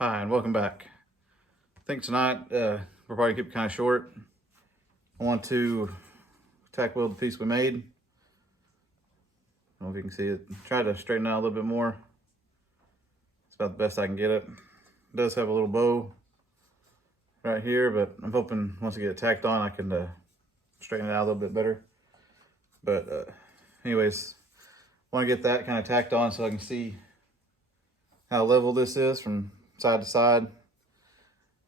Hi, and welcome back. I think tonight we're probably keep it kind of short. I want to tack weld the piece we made. I don't know if you can see it. Try to straighten it out a little bit more. It's about the best I can get it. It does have a little bow right here, but I'm hoping once I get it tacked on, I can straighten it out a little bit better. But anyways, I want to get that kind of tacked on so I can see how level this is from side to side,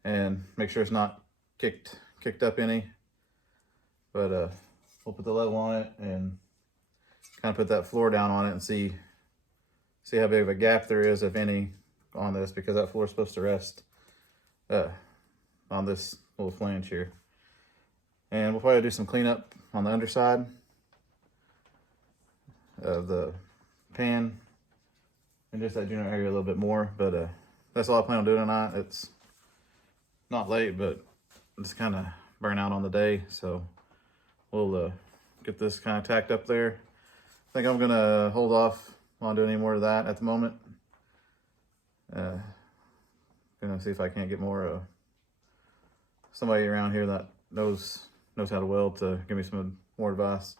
and make sure it's not kicked up any. But we'll put the level on it and kind of put that floor down on it and see how big of a gap there is, if any, on this, because that floor is supposed to rest on this little flange here. And we'll probably do some cleanup on the underside of the pan and just that general area a little bit more. But that's all I plan on doing tonight. It's not late, but just kind of burn out on the day, so we'll get this kind of tacked up there. I think I'm gonna hold off on doing any more of that at the moment. Gonna see if I can't get more somebody around here that knows how to weld to give me some more advice.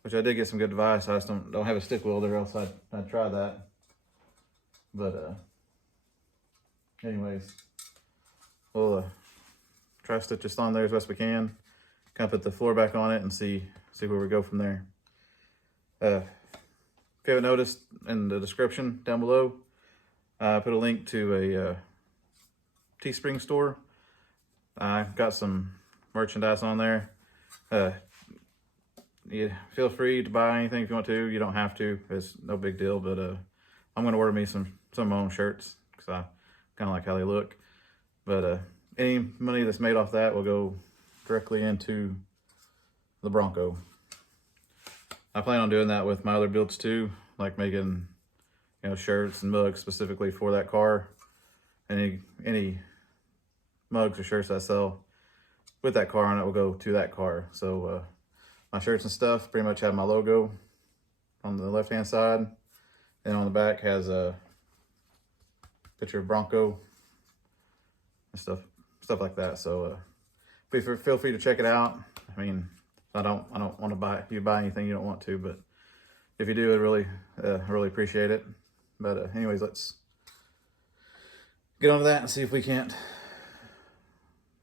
Which I did get some good advice. I just don't have a stick welder, else I'd try that. But anyways, we'll try to stitch this on there as best we can. Kind of put the floor back on it and see where we go from there. If you haven't noticed, in the description down below, I put a link to a Teespring store. I got some merchandise on there. You feel free to buy anything if you want to. You don't have to. It's no big deal. But I'm going to order me some of my own shirts because I kind of like how they look. But any money that's made off that will go directly into the Bronco. I plan on doing that with my other builds too, like making shirts and mugs specifically for that car. Any mugs or shirts I sell with that car on it will go to that car. So my shirts and stuff pretty much have my logo on the left hand side, and on the back has a picture of Bronco and stuff like that. So feel free to check it out. I mean, I don't want to buy anything you don't want to, but if you do, I'd really appreciate it. But anyways, let's get on to that and see if we can't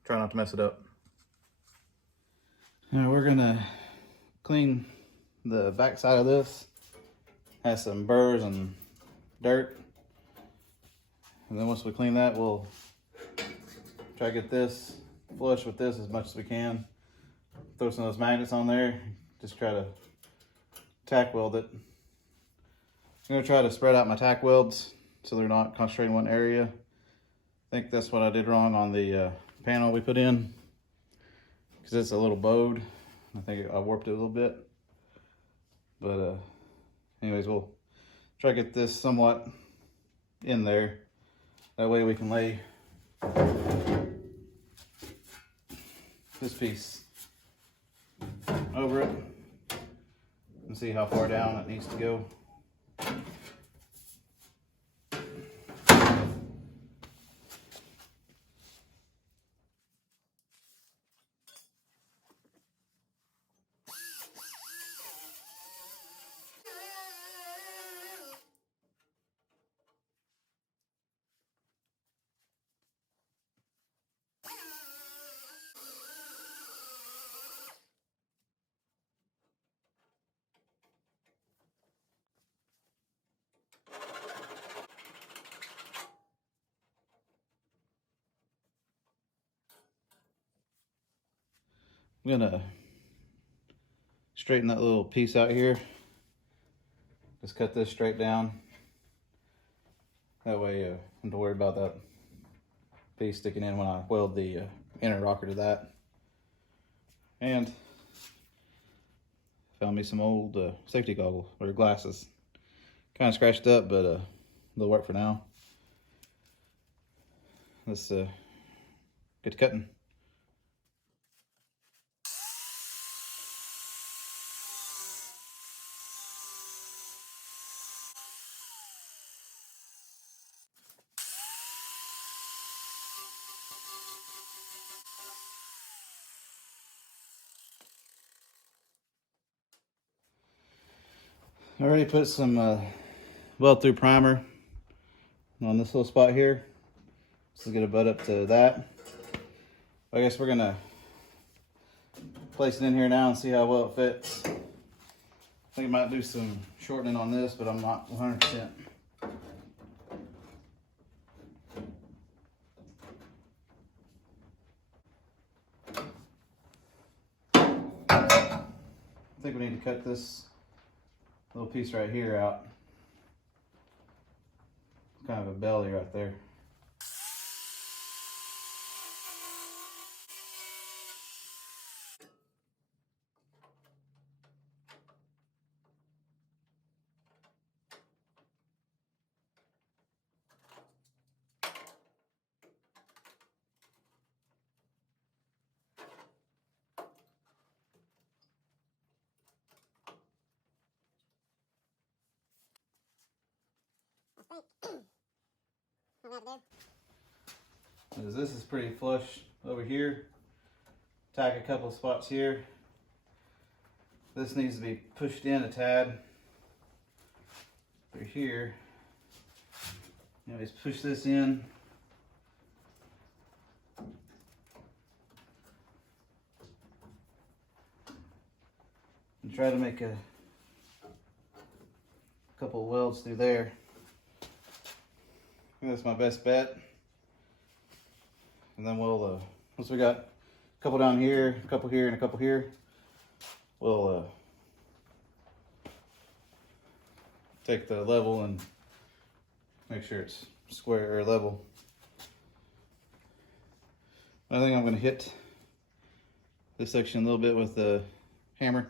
try not to mess it up. Now we're gonna clean the back side of this. Has some burrs and dirt, and then once we clean that, we'll try to get this flush with this as much as we can. Throw some of those magnets on there. Just try to tack weld it. I'm gonna try to spread out my tack welds so they're not concentrated in one area. I think that's what I did wrong on the panel we put in, because it's a little bowed. I think I warped it a little bit. But anyways, we'll try to get this somewhat in there. That way we can lay this piece over it and see how far down it needs to go. I'm gonna straighten that little piece out here. Just cut this straight down. That way I don't have to worry about that piece sticking in when I weld the inner rocker to that. And found me some old safety goggles or glasses. Kind of scratched up, but they'll work for now. Let's get to cutting. I already put some weld through primer on this little spot here. So get a butt up to that. I guess we're gonna place it in here now and see how well it fits. I think I might do some shortening on this, but I'm not 100%. I think we need to cut this little piece right here out. Kind of a belly right there. As this is pretty flush over here, tack a couple of spots here. This needs to be pushed in a tad through here. Anyways, push this in. And try to make a couple of welds through there. I think that's my best bet. And then we'll, once we got a couple down here, a couple here, and a couple here, we'll take the level and make sure it's square or level. I think I'm going to hit this section a little bit with the hammer.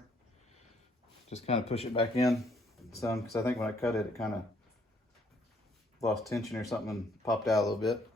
Just kind of push it back in some, because I think when I cut it, it kind of lost tension or something and popped out a little bit.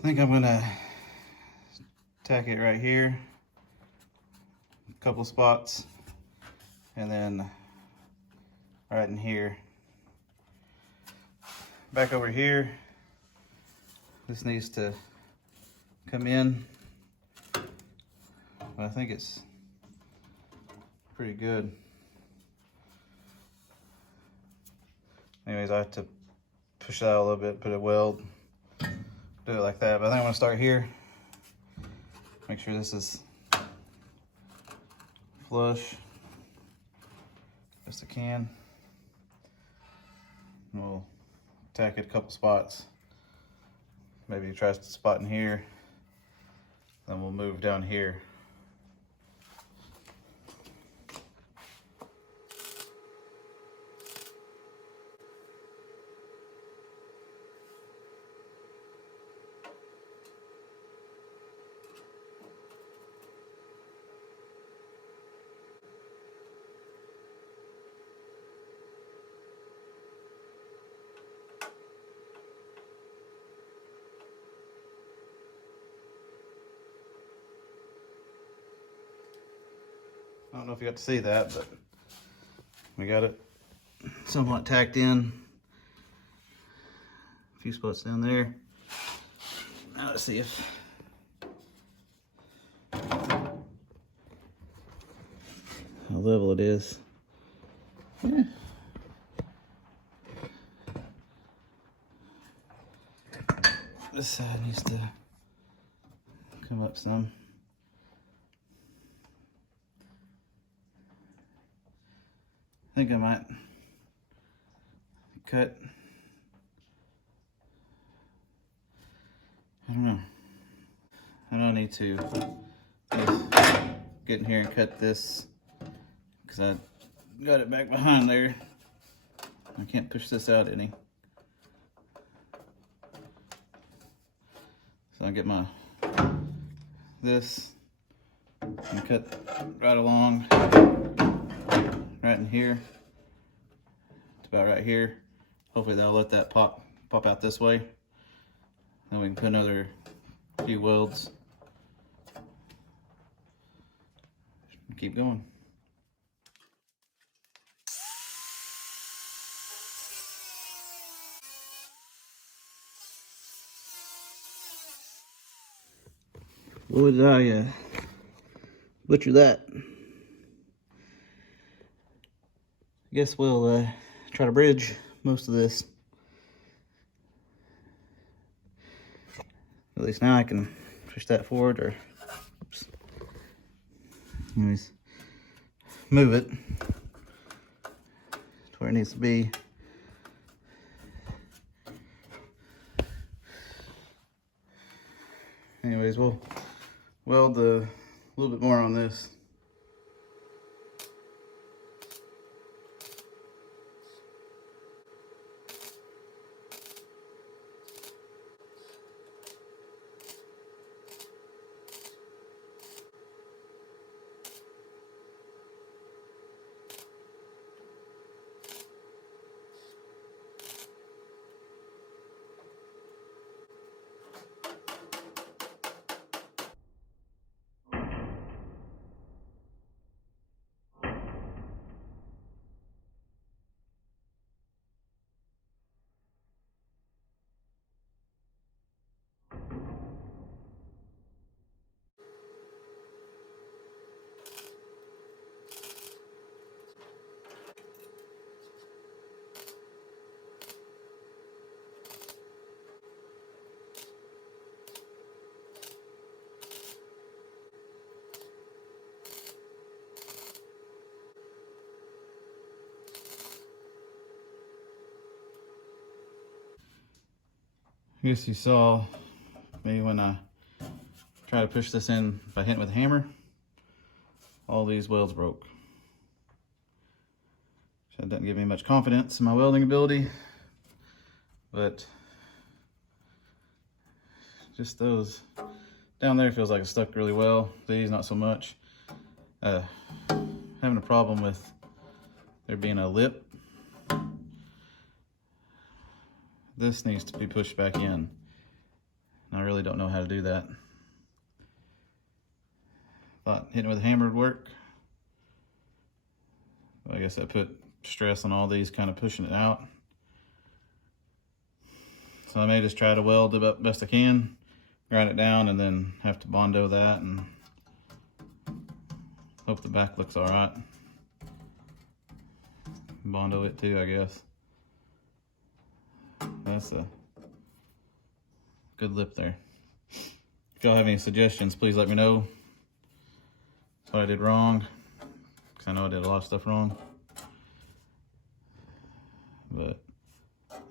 I think I'm gonna tack it right here, a couple spots, and then right in here. Back over here, this needs to come in, but I think it's pretty good. Anyways, I have to push that out a little bit, put a weld. Do it like that, but I think I'm gonna start here. Make sure this is flush, best I can. And we'll tack it a couple spots. Maybe try a spot in here. Then we'll move down here. I don't know if you got to see that, but we got it somewhat tacked in. A few spots down there. Now let's see if how level it is. Yeah. This side needs to come up some. I think I might cut, I don't know. I don't need to just get in here and cut this because I got it back behind there. I can't push this out any. So I'll get my this and cut right along right in here. It's about right here. Hopefully that'll let that pop out this way. Then we can put another few welds. Keep going. Boy, did I butcher that. I guess we'll try to bridge most of this. At least now I can push that forward, or oops. Anyways, move it to where it needs to be. Anyways, we'll weld a little bit more on this. I guess you saw maybe when I try to push this in by hitting with a hammer, all these welds broke. So that doesn't give me much confidence in my welding ability, but just those down there feels like it stuck really well. These not so much. Having a problem with there being a lip. This needs to be pushed back in. And I really don't know how to do that. Thought hitting with a hammer would work. Well, I guess I put stress on all these, kind of pushing it out. So I may just try to weld the best I can, grind it down, and then have to Bondo that and hope the back looks all right. Bondo it too, I guess. That's a good lip there. If y'all have any suggestions, please let me know. What I did wrong, because I know I did a lot of stuff wrong. But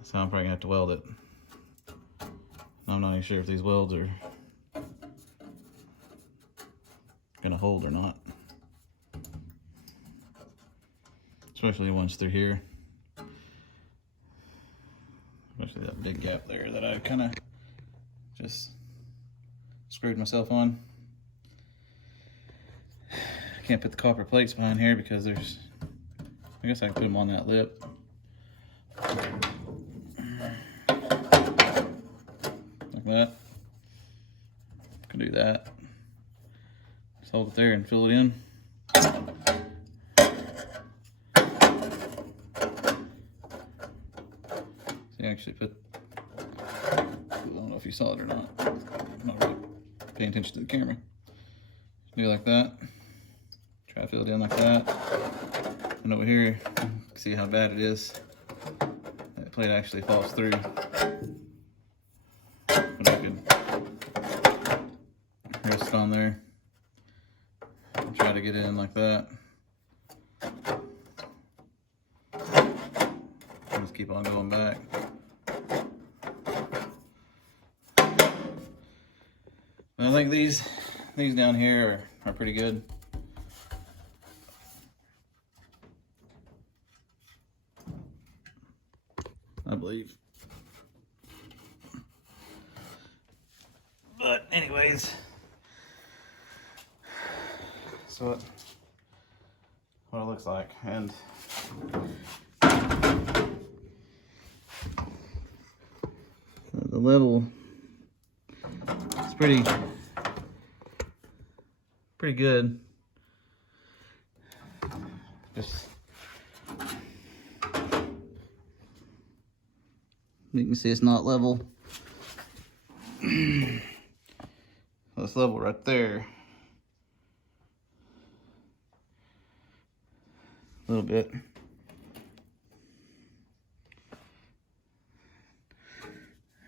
so I'm probably gonna have to weld it. I'm not even sure if these welds are gonna hold or not. Especially the ones through here. Especially that big gap there that I kind of just screwed myself on. I can't put the copper plates behind here because there's, I guess I can put them on that lip. Like that. Can do that. Just hold it there and fill it in. Actually put, I don't know if you saw it or not. I'm not really paying attention to the camera. Do it like that. Try to fill it in like that. And over here, you can see how bad it is. That plate actually falls through. But I could rest on there. Try to get it in like that. Just keep on going back. I think these down here are pretty good. I believe. But anyways, so what what it looks like. And the level is pretty good. Just you can see it's not level. This level right there. A little bit.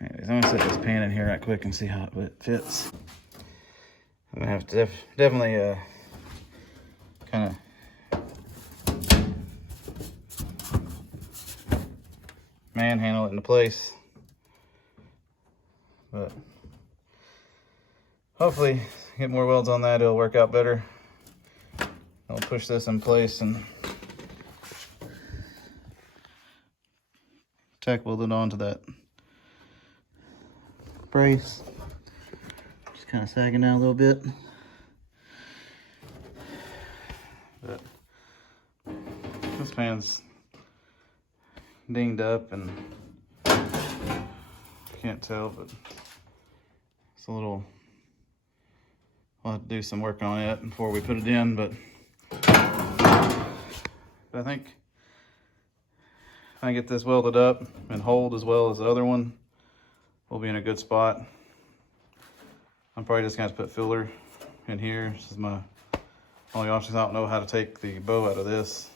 Anyways, I'm gonna set this pan in here right quick and see how it fits. I'm gonna have to definitely kind of manhandle it into place, but hopefully get more welds on that, it'll work out better. I'll push this in place and tack weld it onto that brace. Just kind of sagging down a little bit. But this fan's dinged up and can't tell, but it's a little, I'll have to do some work on it before we put it in, but I think if I get this welded up and hold as well as the other one, we'll be in a good spot. I'm probably just gonna have to put filler in here. This is my only option. I don't know how to take the bow out of this.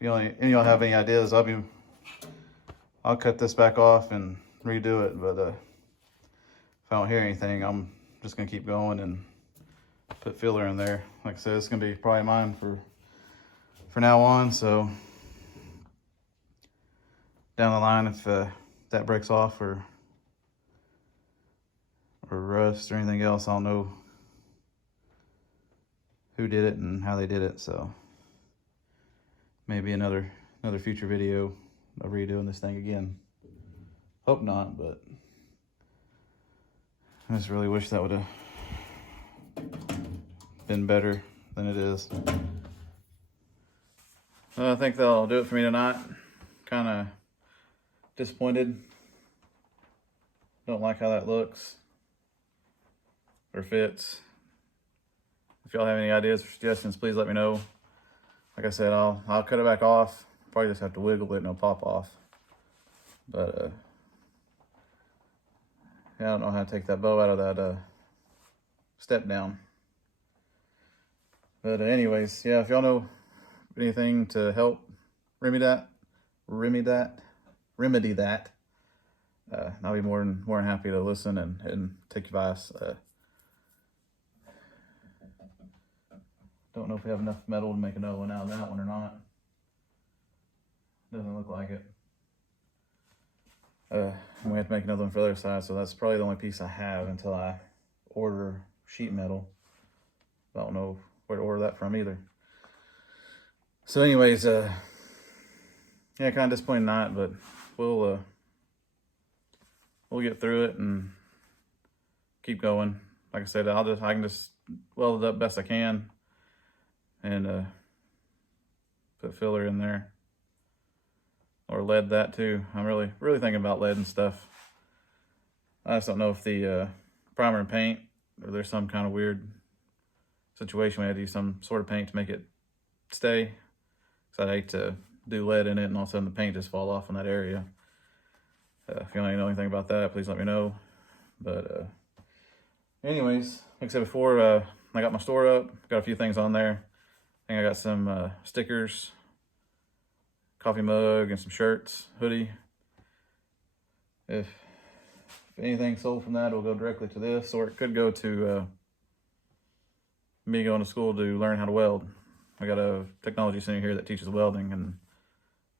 If any of y'all have any ideas, I'll cut this back off and redo it, but if I don't hear anything, I'm just gonna keep going and put filler in there. Like I said, it's gonna be probably mine for now on, so down the line, if that breaks off or rust or anything else, I'll know who did it and how they did it. So maybe another future video of redoing this thing again. Hope not, but I just really wish that would have been better than it is. I think that'll do it for me tonight. Kind of disappointed. Don't like how that looks or fits. If y'all have any ideas or suggestions, please let me know. Like I said, I'll cut it back off. Probably just have to wiggle it and it'll pop off. But yeah, I don't know how to take that bow out of that step down. But anyways, yeah, if y'all know anything to help remedy that, I'll be more than happy to listen and take advice. Don't know if we have enough metal to make another one out of that one or not. Doesn't look like it. We have to make another one for the other side, so that's probably the only piece I have until I order sheet metal. I don't know where to order that from either. So anyways, yeah, kind of disappointed not, but we'll get through it and keep going. Like I said, I can just weld it up best I can and put filler in there, or lead that too. I'm really thinking about lead and stuff. I just don't know if the primer and paint, or there's some kind of weird situation we had to use some sort of paint to make it stay. So I'd hate to do lead in it and all of a sudden the paint just fall off in that area. If you know anything about that, please let me know. But anyways, like I said before, I got my store up, got a few things on there. I think I got some stickers, coffee mug, and some shirts, hoodie. If anything sold from that, it'll go directly to this, or it could go to me going to school to learn how to weld. I got a technology center here that teaches welding, and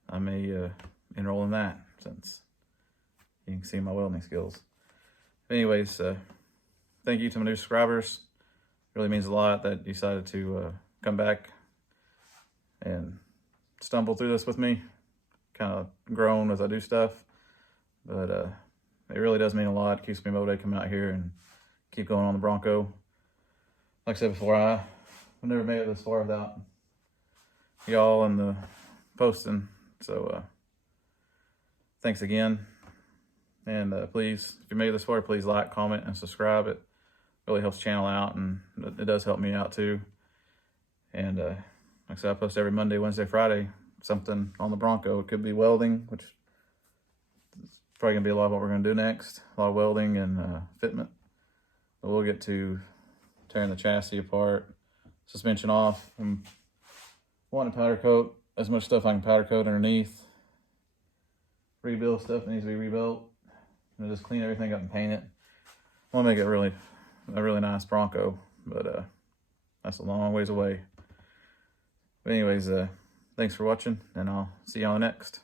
I may enroll in that, since you can see my welding skills. Anyways, thank you to my new subscribers. It really means a lot that you decided to come back and stumble through this with me. Kind of grown as I do stuff, but it really does mean a lot. It keeps me motivated to come out here and keep going on the Bronco. like I said before, I've never made it this far without y'all and the posting. So thanks again. And please, if you made it this far, please like, comment, and subscribe. It really helps the channel out, and it does help me out too. And like I said, I post every Monday, Wednesday, Friday, something on the Bronco. It could be welding, which is probably going to be a lot of what we're going to do next. A lot of welding and fitment. But we'll get to tearing the chassis apart, suspension off. I'm wanting to powder coat as much stuff I can powder coat underneath. Rebuild stuff that needs to be rebuilt. And just clean everything up and paint it. I want to make it a really nice Bronco, but that's a long ways away. But anyways, thanks for watching, and I'll see you on the next.